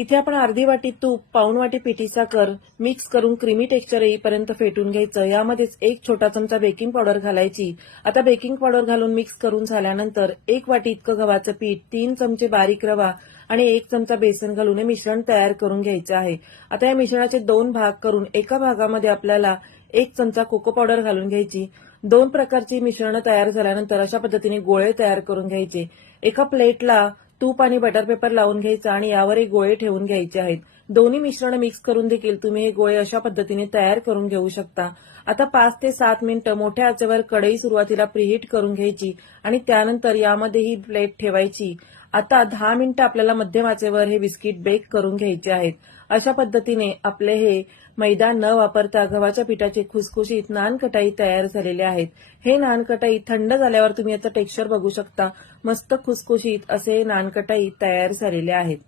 इथे आपण अर्धी वाटी तूप, पाऊण वाटी पिठी साखर मिक्स करून क्रीमी टेक्स्चर येईपर्यंत फेटून घ्यायचं। यामध्येच एक छोटा चमचा बेकिंग पावडर घालायची। आता बेकिंग पावडर घालून मिक्स करून झाल्यानंतर 1 वाटी इतकं गव्हाचं पीठ, 3 चमचे बारीक रवा आणि 1 चमचा बेसन घालून हे मिश्रण तयार करून घ्यायचे आहे। आता या मिश्रणाचे 2 भाग करून एका भागामध्ये आपल्याला 1 चमचा कोको पावडर घालून घ्यायची। 2 प्रकारची मिश्रण तयार झाल्यानंतर अशा पद्धतीने गोळे तयार करून घ्यायचे। एका प्लेटला तूप आणि बटर पेपर लावून घ्यायचा आणि यावर हे गोळे ठेवून घ्यायचे आहेत। दोन्ही मिश्रण मिक्स करून देखील तुम्ही हे गोळे अशा पद्धतीने तयार करून घेऊ शकता। आता 5 ते 7 मिनिटं मोठ्या आचेवर कढई सुरुवातीला प्रीहीट करून घ्यायची आणि त्यानंतर यामध्ये ही प्लेट ठेवायची। आता 10 मिनिटं आपल्याला मध्यम आचेवर हे बिस्किट बेक करून घ्यायचे आहेत। अशा पद्धतीने आपले हे मैदा न वापरता गव्हाच्या पिठाचे खुसखुशीत नानकटाई तयार झालेले आहेत। हे नानकटाई थंड झाल्यावर तुम्ही याचं टेक्स्चर बघू शकता। मस्त खुसखुशीत असे नानकटाई तयार झालेले आहेत।